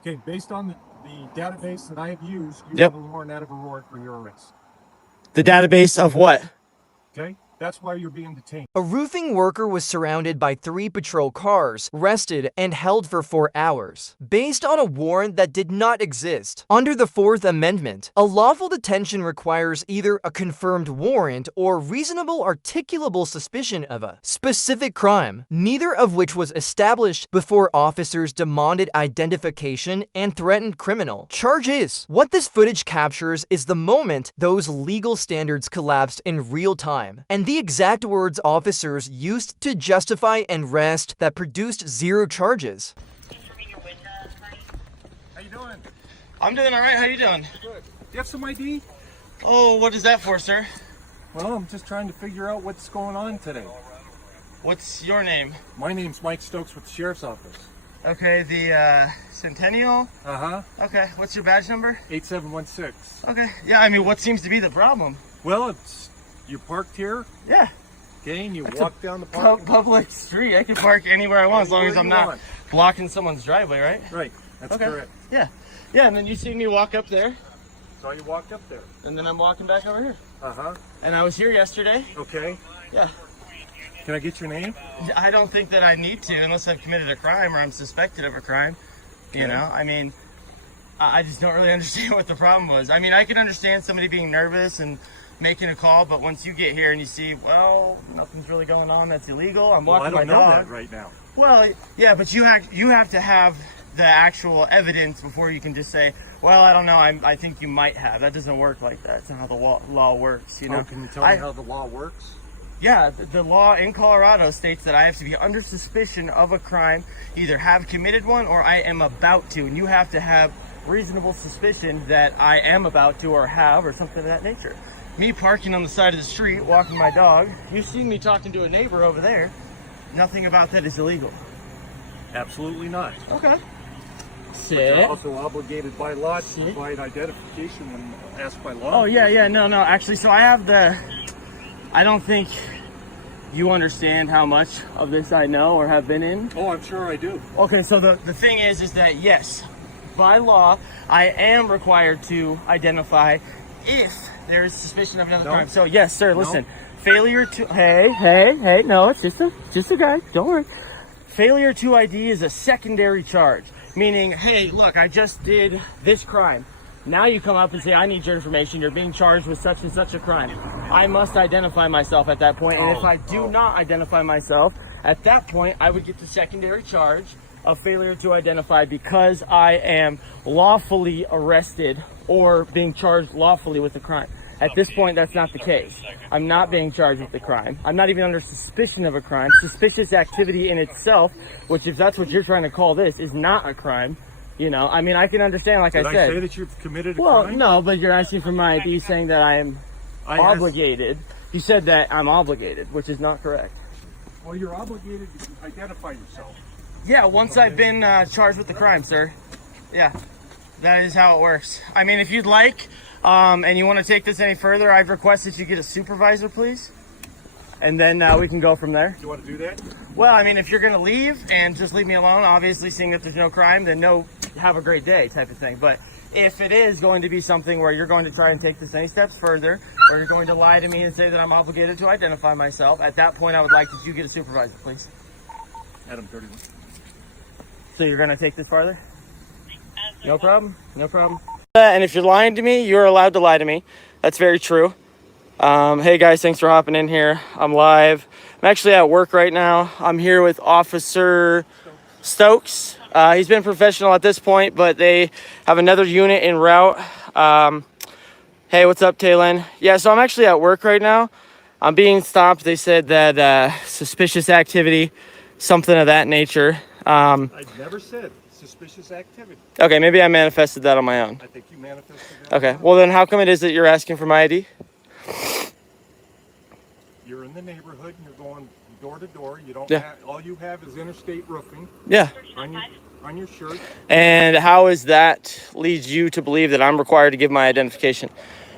Okay, based on the database that I have used, you Yep. have a warrant out of a warrant for your arrest. The database of what? Okay, that's why you're being detained. A roofing worker was surrounded by 3 patrol cars, arrested, and held for 4 hours, based on a warrant that did not exist. Under the 4th Amendment, a lawful detention requires either a confirmed warrant or reasonable articulable suspicion of a specific crime, neither of which was established before officers demanded identification and threatened criminal charges. What this footage captures is the moment those legal standards collapsed in real time, and the exact words officers used to justify an arrest that produced 0 charges. How you doing? I'm doing all right. How you doing? Good. Do you have some ID? Oh, what is that for, sir? Well, I'm just trying to figure out what's going on today. What's your name? My name's Mike Stokes with the Sheriff's Office. Okay, the Centennial. Uh-huh. Okay, what's your badge number? 8716. Okay, yeah, I mean, what seems to be the problem? Well, you're parked here, Yeah, okay, and you walk down the park. public street. I can park anywhere I want as long as I'm Anywhere you not want. blocking someone's driveway, right? Right, that's Okay. correct. Yeah, and then you see me walk up there, So you walked up there. and then I'm walking back over here. Uh-huh. And I was here yesterday. Okay. Yeah. Can I get your name? I don't think that I need to unless I've committed a crime or I'm suspected of a crime. You Okay. know, I mean, I just don't really understand what the problem was. I mean, I can understand somebody being nervous and making a call, but once you get here and you see, well, nothing's really going on that's illegal. I'm Well, walking I don't my know dog. that right now. Well, yeah, but you have to have the actual evidence before you can just say, well, I don't know. I think you might have. That doesn't work like that. That's not how the law works. You know. Oh, can you tell me how the law works? Yeah, the law in Colorado states that I have to be under suspicion of a crime, either have committed one or I am about to, and you have to have reasonable suspicion that I am about to or have or something of that nature. Me parking on the side of the street, walking my dog, you see me talking to a neighbor over there, nothing about that is illegal. Absolutely not. Okay. But Sit. you're also obligated by law to Sit. provide identification when asked by law. Oh, yeah, no, actually, so I don't think you understand how much of this I know or have been in. Oh, I'm sure I do. Okay, so the thing is that yes, by law, I am required to identify if there is suspicion of another No. crime. So yes, sir, listen. Failure to hey, no, it's just a guy. Don't worry. Failure to ID is a secondary charge, meaning, hey, look, I just did this crime. Now you come up and say, I need your information. You're being charged with such and such a crime. I must identify myself at that point. And if I do not identify myself, at that point, I would get the secondary charge of failure to identify because I am lawfully arrested or being charged lawfully with a crime. At this point, that's not the case. I'm not being charged with the crime. I'm not even under suspicion of a crime. Suspicious activity in itself, which if that's what you're trying to call this, is not a crime. You know, I mean, I can understand, like Did I I said. say that you've committed a Well, crime? no, but you're asking for my ID saying that I am I asked- obligated. You said that I'm obligated, which is not correct. Well, you're obligated to identify yourself. Yeah, once I've been charged with the crime, sir. Yeah, that is how it works. I mean, if you'd like, and you want to take this any further, I've requested you get a supervisor, please. And then we can go from there. Do you want to do that? Well, I mean, if you're going to leave and just leave me alone, obviously seeing that there's no crime, then no, have a great day type of thing. But if it is going to be something where you're going to try and take this any steps further, or you're going to lie to me and say that I'm obligated to identify myself, at that point I would like that you get a supervisor, please. Adam 31. So you're going to take this farther? No problem. And if you're lying to me, you're allowed to lie to me. That's very true. Hey guys, thanks for hopping in here. I'm live. I'm actually at work right now. I'm here with Officer Stokes. He's been professional at this point, but they have another unit en route. Hey, what's up, Taylin? Yeah, so I'm actually at work right now. I'm being stopped. They said that suspicious activity, something of that nature. I never said suspicious activity. Okay, maybe I manifested that on my own. I think you manifested that. Okay, well then how come it is that you're asking for my ID? You're in the neighborhood and you're going door to door. You don't Yeah. have, all you have is interstate roofing Yeah. on your shirt. And how is that leads you to believe that I'm required to give my identification?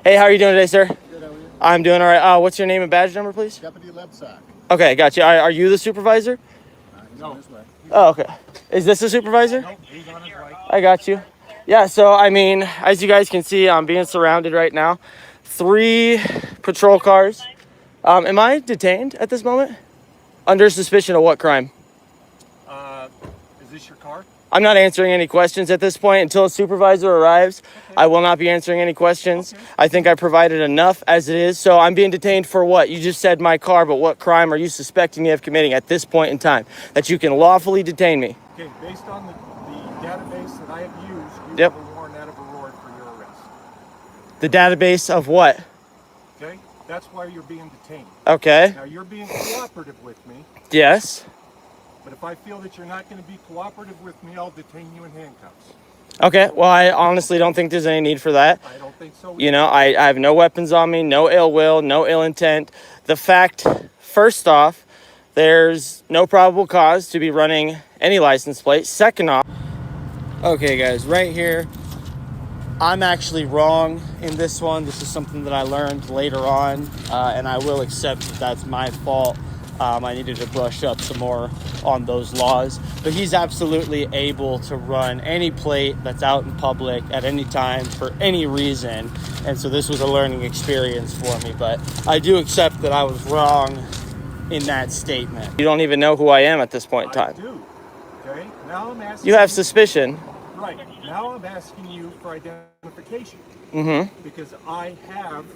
Hey, how are you doing today, sir? Good, how are you? I'm doing all right. What's your name and badge number, please? Deputy Lebsack. Okay, gotcha. Are you the supervisor? He's No. on his way. Oh, okay. Is this a supervisor? Nope, he's on his way. I got you. Yeah, so I mean, as you guys can see, I'm being surrounded right now. 3 patrol cars. Am I detained at this moment? Under suspicion of what crime? Is this your car? I'm not answering any questions at this point until a supervisor arrives. Okay. I will not be answering any questions. Okay. I think I provided enough as it is. So I'm being detained for what? You just said my car, but what crime are you suspecting me of committing at this point in time that you can lawfully detain me? Okay, based on the database that I have used, you Yep. have a warrant out of a warrant for your arrest. The database of what? Okay? That's why you're being detained. Okay. Now, you're being cooperative with me, Yes. but if I feel that you're not going to be cooperative with me, I'll detain you in handcuffs. Okay. Well, I honestly don't think there's any need for that. I don't think so. You know, I have no weapons on me, no ill will, no ill intent. The fact, first off, there's no probable cause to be running any license plate. Second off, okay, guys, right here, I'm actually wrong in this one. This is something that I learned later on, and I will accept that that's my fault. I needed to brush up some more on those laws, but he's absolutely able to run any plate that's out in public at any time for any reason, and so this was a learning experience for me, but I do accept that I was wrong in that statement. You don't even know who I am at this point in time. I do. Okay? Now I'm asking You have suspicion. Right. Now I'm asking you for identification. Mm-hmm. Because I have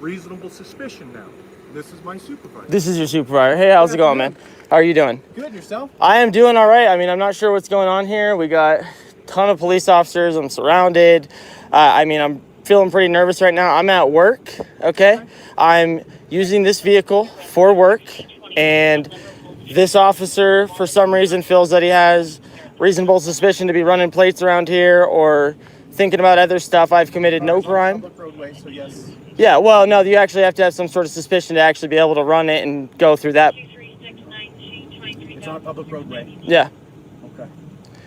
reasonable suspicion now. This is my supervisor. This is your supervisor. Hey, how's it going, man? How are you doing? Good, yourself? I am doing all right. I mean, I'm not sure what's going on here. We got a ton of police officers. I'm surrounded. I'm feeling pretty nervous right now. I'm at work, okay? I'm using this vehicle for work, and this officer, for some reason, feels that he has reasonable suspicion to be running plates around here or thinking about other stuff. I've committed no crime. Public roadway, so yes. Yeah, well, no, you actually have to have some sort of suspicion to actually be able to run it and go through that. It's on a public roadway. Yeah. Okay.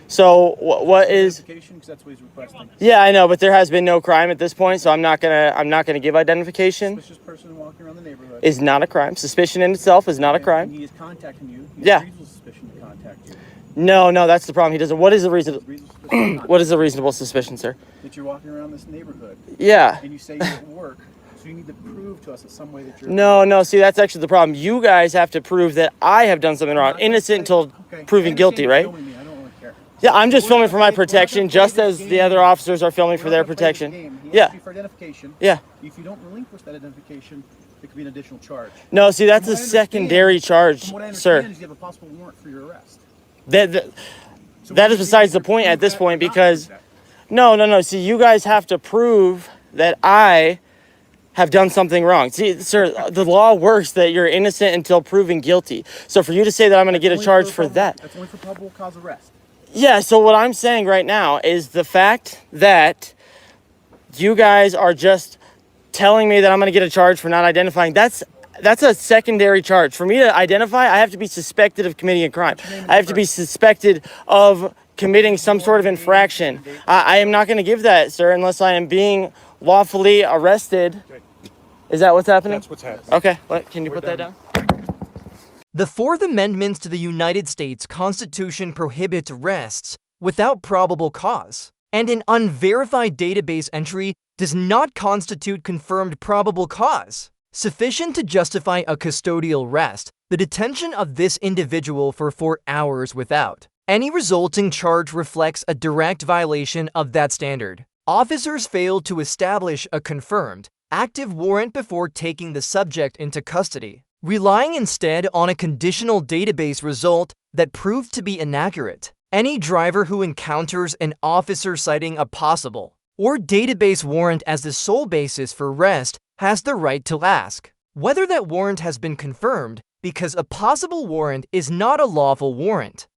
So what is? Identification, because that's what he's requesting. Yeah, I know, but there has been no crime at this point, so I'm not gonna give identification. Suspicious person walking around the neighborhood. Is not a crime. Suspicion in itself is not a And crime. he is contacting you. He has Yeah. reasonable suspicion to contact you. No, that's the problem. He doesn't. What is the reason? Reasonable suspicion What is a reasonable suspicion, sir? that you're walking around this neighborhood. Yeah. And you say you're at work, so you need to prove to us in some way that you're. No. See, that's actually the problem. You guys have to prove that I have done something wrong. Innocent until Okay. proven I guilty, understand right? you're filming me. I don't really care. Yeah, I'm just We're filming not for my gonna play- protection, we're not just gonna as play the this other game. officers are filming We're for not their gonna play this protection. game. He Yeah. asks you for identification. Yeah. If you don't relinquish that identification, it could be an additional charge. No, see, that's From a what I understand- secondary charge, From what I sir. understand is you have a possible warrant for your arrest. That So that we is need besides to the point prove at this that or point not because prove that. no. See, you guys have to prove that I have done something wrong. See, sir, the law works that you're innocent until proven guilty. So for you to say that I'm going to get a Only charge for for probable- that. That's only for probable cause arrest. Yeah, so what I'm saying right now is the fact that you guys are just telling me that I'm going to get a charge for not identifying. That's a secondary charge. For me to identify, I have to be suspected of committing a crime. I have to be suspected of committing some sort of infraction. I am not going to give that, sir, unless I am being lawfully arrested. Is that what's happening? That's what's happening. Okay, can you put that down? The Fourth Amendment to the United States Constitution prohibits arrests without probable cause, and an unverified database entry does not constitute confirmed probable cause sufficient to justify a custodial arrest, the detention of this individual for 4 hours without. Any resulting charge reflects a direct violation of that standard. Officers failed to establish a confirmed, active warrant before taking the subject into custody, relying instead on a conditional database result that proved to be inaccurate. Any driver who encounters an officer citing a possible or database warrant as the sole basis for arrest has the right to ask whether that warrant has been confirmed, because a possible warrant is not a lawful warrant.